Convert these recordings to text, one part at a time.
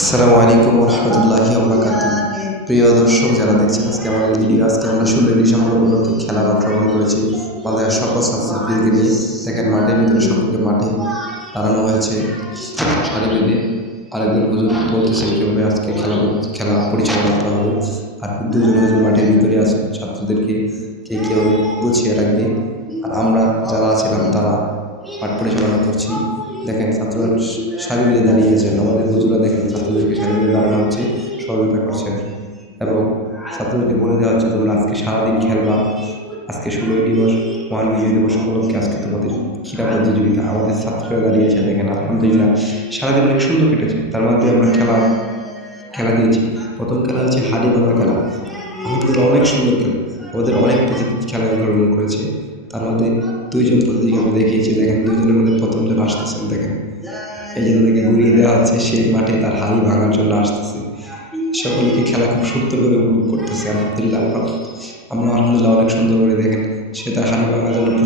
আসসালামু আলাইকুম রহমতুল্লাহি ওবরাকাতুহু। প্রিয় দর্শক যারা দেখছেন আজকে আমাদের ভিডিও, আজকে আমরা 16 ডিসেম্বর উপলক্ষে খেলার অংশগ্রহণ করেছি আমাদের সকল ছাত্রছাত্রীদেরকে নিয়ে। দেখেন মাঠের ভিতরে সকলকে মাঠে দাঁড়ানো হয়েছে সারি বেঁধে। আরেকজন হুজুর বলতেছে কীভাবে আজকে খেলা পরিচালনা করা হবে। আর দুজন হুজুর মাঠের ভিতরে আছে ছাত্রদেরকে কে কীভাবে গুছিয়ে রাখবে। আর আমরা যারা আছিলাম তারা পাঠ পরিচালনা করছি। দেখেন ছাত্ররা সারি বেঁধে দাঁড়িয়েছেন, আমাদের হুজুরা দেখেন ছাত্রদেরকে সারি বেঁধে দাঁড়ানো হচ্ছে, সহযোগিতা করছেন এবং ছাত্রদেরকে বলে দেওয়া হচ্ছে তোমরা আজকে সারাদিন খেলবা। আজকে 16 দিবস মহান বিজয় দিবস উপলক্ষে আজকে তোমাদের ক্রীড়া প্রতিযোগিতা। আমাদের ছাত্ররা দাঁড়িয়েছে দেখেন, আলহামদুলিল্লাহ সারাদিন অনেক সুন্দর কেটেছে। তার মধ্যে আমরা খেলা দিয়েছি। প্রথম খেলা হচ্ছে হাড়ি ভাঙা খেলা, আলহামদুলিল্লাহ অনেক সুন্দর খেলা। আমাদের অনেক খেলা অংশগ্রহণ করেছে, তার মধ্যে দুইজন প্রতিযোগী আমরা দেখিয়েছি। দেখেন দুইজনের মধ্যে প্রথমজন আসতেছেন, দেখেন এই যে তাদেরকে ঘুরিয়ে দেওয়া হচ্ছে, সেই মাঠে তার হাড়ি ভাঙার জন্য আসতেছে। সকলকে খেলা খুব সুন্দর করে উপভোগ করতেছে, আলহামদুলিল্লাহ। আমরা আলহামদুলিল্লাহ অনেক সুন্দর করে দেখেন সে তার হাড়ি ভাঙার জন্য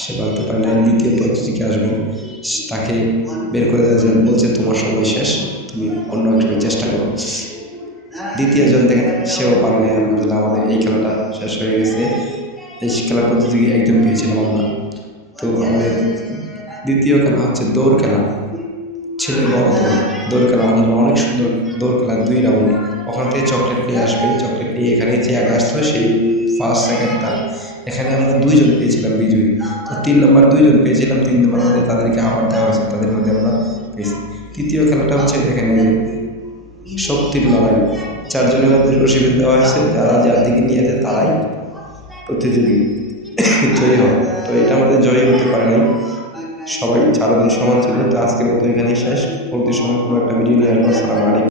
সে ভাঙতে পারে না। দ্বিতীয় প্রতিযোগী আসবেন, তাকে বের করে দেওয়া যায়, বলছে তোমার সময় শেষ, তুমি অন্য এক সময় চেষ্টা করো। দ্বিতীয়জন দেখেন সেও পারে না, আলহামদুলিল্লাহ আমাদের এই খেলাটা শেষ হয়ে গেছে। এই খেলার প্রতিযোগী একজন পেয়েছিলাম আমরা। তো আমাদের দ্বিতীয় খেলা হচ্ছে দৌড় খেলা, ছেলে বড় দৌড় খেলা। আমাদের অনেক সুন্দর দৌড় খেলা, 2 রাউন্ড। ওখান থেকে চকলেট নিয়ে আসবে, চকলেট নিয়ে এখানে যে আগে আসতো সেই ফার্স্ট সেকেন্ড থার্ড। এখানে আমরা 2জন পেয়েছিলাম বিজয়ী। তো 3 নম্বর 2জন পেয়েছিলাম, 3 নম্বর মধ্যে তাদেরকে আবার দেওয়া হয়েছে, তাদের মধ্যে আমরা পেয়েছি। তৃতীয় খেলাটা হচ্ছে এখানে শক্তির লড়াই, 4 জনের মধ্যে রশি বেঁধে দেওয়া হয়েছে, যার দিকে নিয়ে যায় তারাই প্রতিযোগী জয়ী হবে। তো এটা আমাদের জয়ী হতে পারে নাই, সবাই 4 জন সমান ছিল। তো আজকের মতো এখানেই শেষ। পরবর্তী সময় কোনো একটা ভিডিও নিয়ে আসবো। আসসালামু আলাইকুম।